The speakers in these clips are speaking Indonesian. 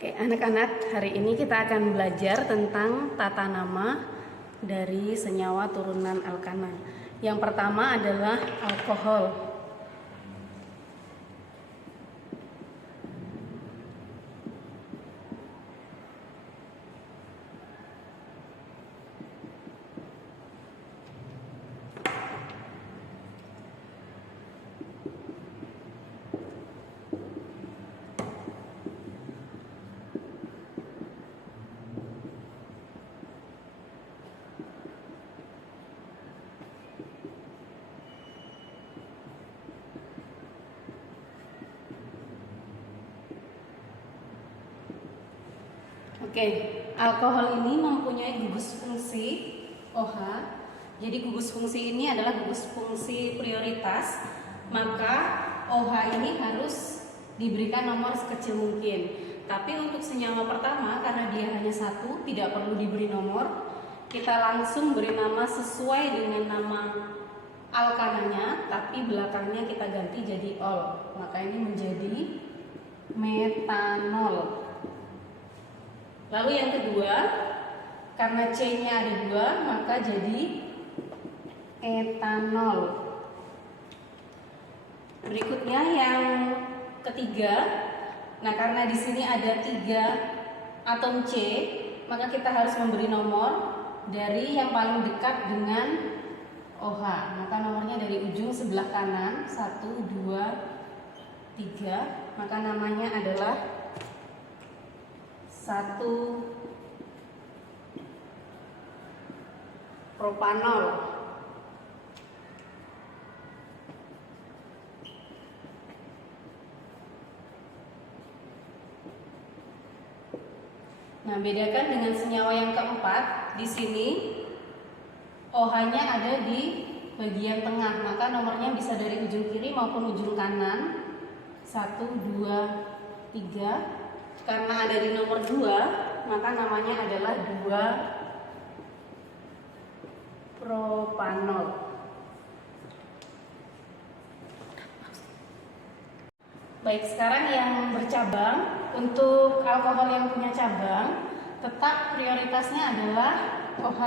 Oke, anak-anak, hari ini kita akan belajar tentang tata nama dari senyawa turunan alkana. Yang pertama adalah alkohol. Oke, alkohol ini mempunyai gugus fungsi OH. Jadi gugus fungsi ini adalah gugus fungsi prioritas. Maka OH ini harus diberikan nomor sekecil mungkin. Tapi untuk senyawa pertama, karena dia hanya satu, tidak perlu diberi nomor. Kita langsung beri nama sesuai dengan nama alkananya, tapi belakangnya kita ganti jadi ol. Maka ini menjadi metanol. Lalu yang kedua, karena C-nya ada 2, maka jadi etanol. Berikutnya yang ketiga, nah karena di sini ada 3 atom C, maka kita harus memberi nomor dari yang paling dekat dengan OH. Maka nomornya dari ujung sebelah kanan, 1, 2, 3, maka namanya adalah 1 propanol. Nah, bedakan dengan senyawa yang keempat. Di sini OH-nya ada di bagian tengah, maka nomornya bisa dari ujung kiri maupun ujung kanan. 1, 2, 3. Karena ada di nomor 2, maka namanya adalah 2 propanol. Baik, sekarang yang bercabang. Untuk alkohol yang punya cabang, tetap prioritasnya adalah OH.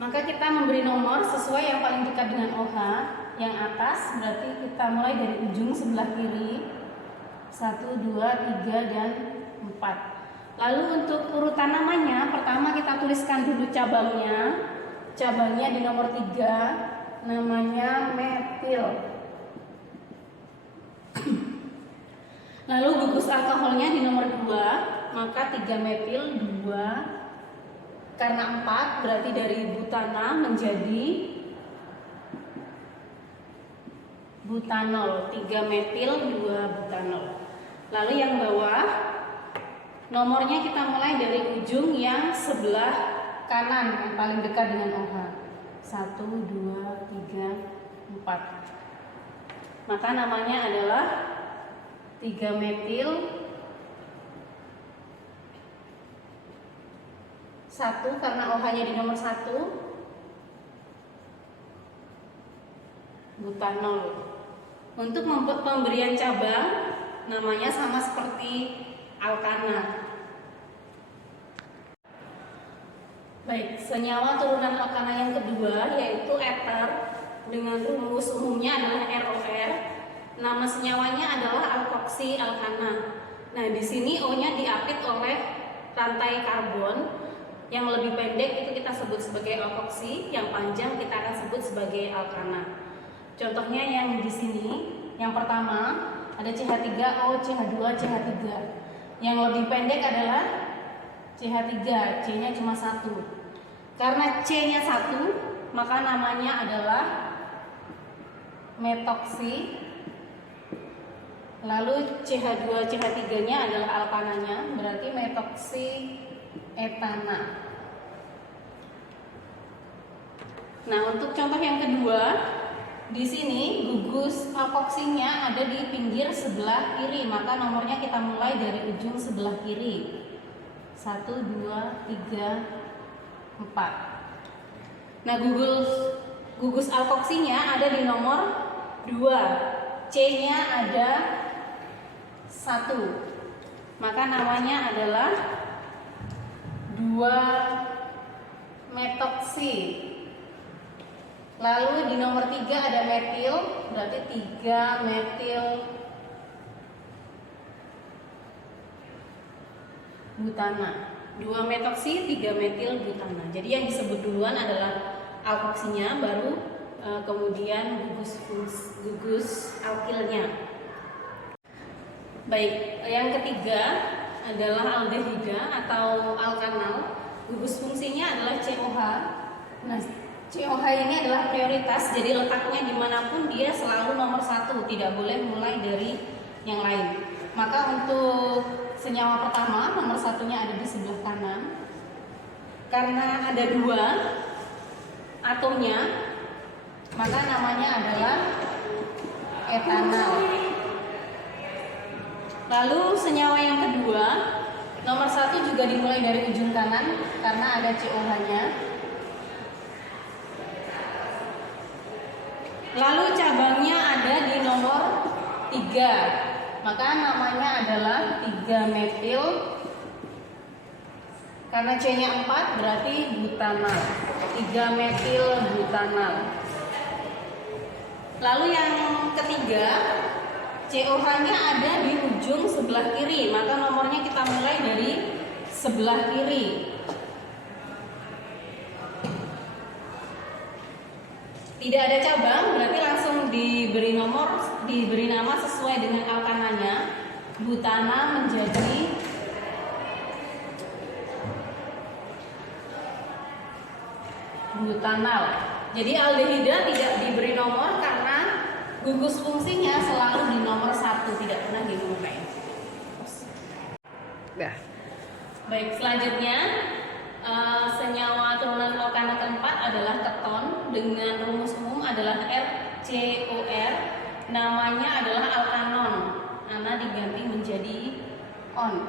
Maka kita memberi nomor sesuai yang paling dekat dengan OH. Yang atas berarti kita mulai dari ujung sebelah kiri, 1, 2, 3, dan 4. Lalu untuk urutan namanya, pertama kita tuliskan dulu cabangnya. Cabangnya di nomor 3, namanya metil. Lalu gugus alkoholnya di nomor 2, maka 3 metil 2. Karena 4 berarti dari butana menjadi butanol, 3 metil 2 butanol. Lalu yang bawah, nomornya kita mulai dari ujung yang sebelah kanan, yang paling dekat dengan OH. 1, 2, 3, 4. Maka namanya adalah 3 metil 1, karena OH-nya di nomor 1, butanol. Untuk pemberian cabang, namanya sama seperti alkana. Baik, senyawa turunan alkana yang kedua yaitu eter, dengan rumus umumnya adalah ROR. Nama senyawanya adalah alkoksi alkana. Nah, di sini O-nya diapit oleh rantai karbon. Yang lebih pendek itu kita sebut sebagai alkoksi, yang panjang kita akan sebut sebagai alkana. Contohnya yang di sini, yang pertama ada CH3O, CH2, CH3. Yang lebih pendek adalah CH3, C-nya cuma 1. Karena C-nya 1, maka namanya adalah metoksi. Lalu CH2, CH3-nya adalah alkananya, berarti metoksi etana. Nah, untuk contoh yang kedua, di sini gugus alkoksinya ada di pinggir sebelah kiri, maka nomornya kita mulai dari ujung sebelah kiri. 1, 2, 3, 4. Nah, gugus alkoksinya ada di nomor 2. C-nya ada 1. maka namanya adalah 2-metoksi. Lalu di nomor 3 ada metil, berarti 3-metil butana. 2-metoksi, 3-metil butana. Jadi yang disebut duluan adalah alkoksinya, baru kemudian gugus alkilnya. Baik, yang ketiga adalah aldehida atau alkanal. Gugus fungsinya adalah COH. Nah, COH ini adalah prioritas, jadi letaknya dimanapun dia selalu nomor 1, tidak boleh mulai dari yang lain. Maka untuk senyawa pertama, nomor 1-nya ada di sebelah kanan. Karena ada 2 atomnya, maka namanya adalah etanal. Lalu senyawa yang kedua, nomor 1 juga dimulai dari ujung kanan karena ada COH-nya. Lalu cabangnya ada di nomor 3, maka namanya adalah 3-metil. Karena C-nya 4 berarti butanal, 3-metil butanal. Lalu yang ketiga, COH-nya ada di ujung sebelah kiri, maka nomornya kita mulai dari sebelah kiri. Tidak ada cabang, berarti langsung diberi nama sesuai dengan alkananya. Butana menjadi butanal. Jadi aldehida tidak diberi nomor karena gugus fungsinya selalu di nomor 1, tidak pernah di nomor lain. Baik, selanjutnya senyawa turunan alkana keempat adalah keton dengan rumus umum adalah RCOR. Namanya adalah alkanon. Ana diganti menjadi on.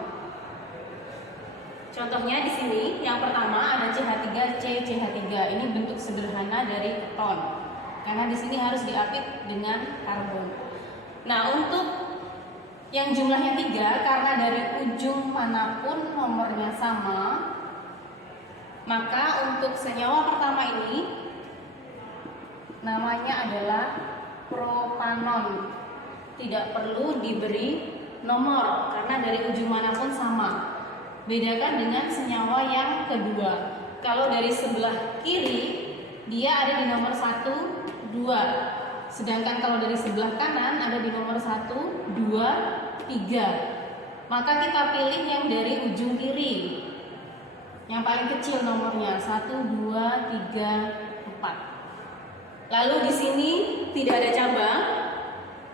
Contohnya di sini yang pertama ada CH3CCH3. Ini bentuk sederhana dari keton. Karena di sini harus diapit dengan karbon. Nah, untuk yang jumlahnya 3, karena dari ujung manapun nomornya sama, maka untuk senyawa pertama ini namanya adalah propanon. Tidak perlu diberi nomor karena dari ujung manapun sama. Bedakan dengan senyawa yang kedua. Kalau dari sebelah kiri dia ada di nomor 1, 2. Sedangkan kalau dari sebelah kanan ada di nomor 1, 2, 3. Maka kita pilih yang dari ujung kiri, yang paling kecil nomornya 1, 2, 3, 4. Lalu di sini tidak ada cabang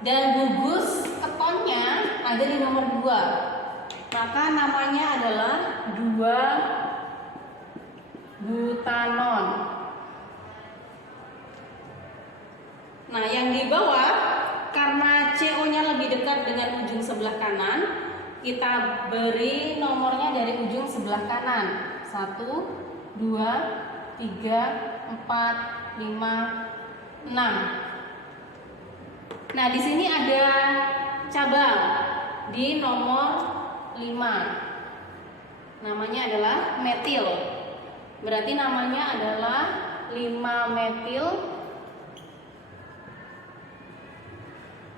dan gugus ketonnya ada di nomor 2. Maka namanya adalah 2-butanon. Nah, yang di bawah karena CO-nya lebih dekat dengan ujung sebelah kanan, kita beri nomornya dari ujung sebelah kanan. 1, 2, 3, 4, 5, 6. Nah, di sini ada cabang di nomor 5. Namanya adalah metil. Berarti namanya adalah 5-metil.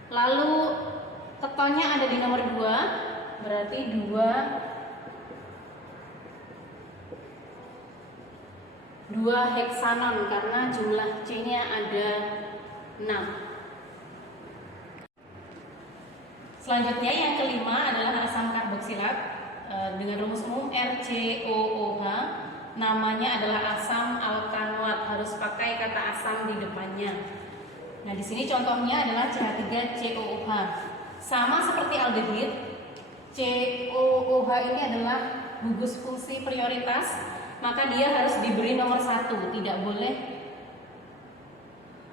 Lalu ketonnya ada di nomor 2, berarti 2 heksanon karena jumlah C-nya ada 6. Selanjutnya yang kelima adalah asam karboksilat dengan rumus umum RCOOH. Namanya adalah asam alkanoat, harus pakai kata asam di depannya. Nah, di sini contohnya adalah CH3COOH. Sama seperti aldehid, COOH ini adalah gugus fungsi prioritas, maka dia harus diberi nomor 1, tidak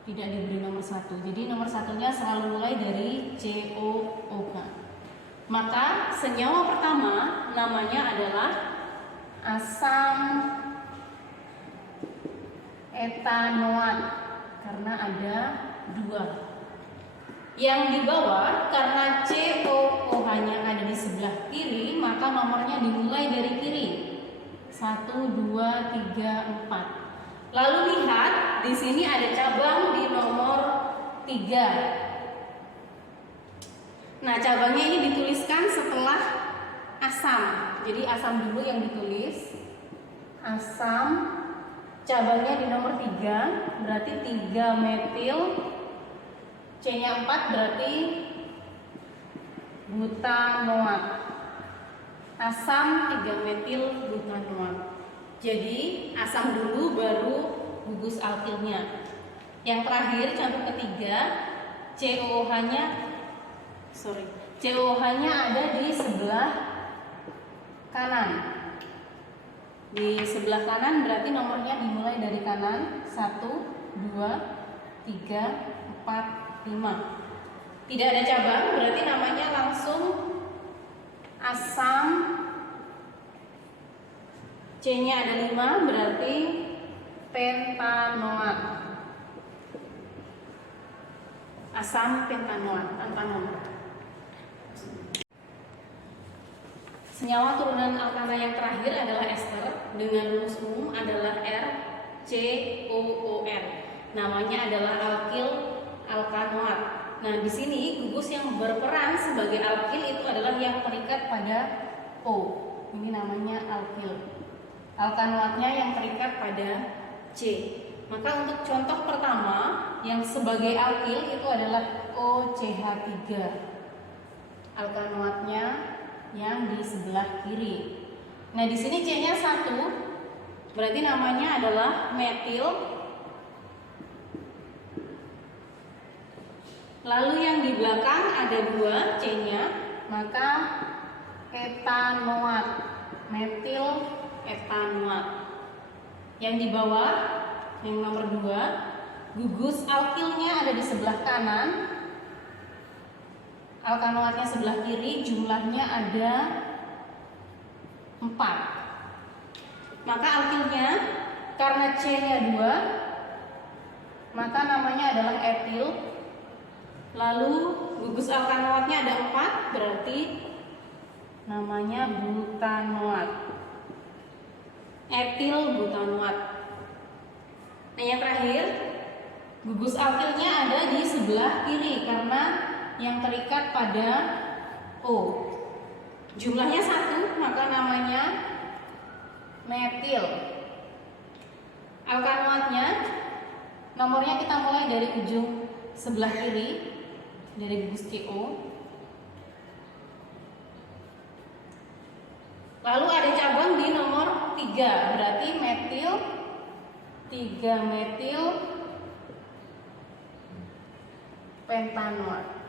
diberi nomor 1. Jadi nomor 1-nya selalu mulai dari COOH. Maka senyawa pertama namanya adalah asam etanoat karena ada 2. Yang di bawah karena COOH-nya ada di sebelah kiri, maka nomornya dimulai dari kiri. 1, 2, 3, 4. Lalu lihat di sini ada cabang di nomor 3. Nah, cabangnya ini dituliskan setelah asam. Jadi asam dulu yang ditulis. Asam cabangnya di nomor 3, berarti 3 metil. C-nya 4 berarti butanoat. Asam 3 metil butanoat. Jadi asam dulu baru gugus alkilnya. Yang terakhir contoh ketiga, COOH-nya ada di sebelah kanan. Di sebelah kanan berarti nomornya dimulai dari kanan. 1, 2, 3, 4, 5. Tidak ada cabang, berarti namanya langsung asam. C-nya ada 5, berarti pentanoat. Asam pentanoat, tanpa nomor. Senyawa turunan alkana yang terakhir adalah ester dengan rumus umum adalah RCOOR. Namanya adalah alkil alkanoat. Nah, di sini gugus yang berperan sebagai alkil itu adalah yang terikat pada O. Ini namanya alkil. Alkanoatnya yang terikat pada C. Maka untuk contoh pertama yang sebagai alkil itu adalah OCH3. Alkanoatnya yang di sebelah kiri. Nah, di sini C-nya 1, berarti namanya adalah metil. Lalu yang di belakang ada 2 C-nya, maka etanoat, metil etanoat. Yang di bawah, yang nomor 2, gugus alkilnya ada di sebelah kanan. Alkanoatnya sebelah kiri, jumlahnya ada 4. Maka alkilnya karena C-nya 2, maka namanya adalah etil. Lalu gugus alkanoatnya ada 4, berarti namanya butanoat. Etil butanoat. Nah, yang terakhir, gugus alkilnya ada di sebelah kiri karena yang terikat pada O. Jumlahnya 1, maka namanya metil. Alkanoatnya nomornya kita mulai dari ujung sebelah kiri, dari gugus CO. Lalu ada cabang di nomor 3, berarti metil, 3 metil pentanoat.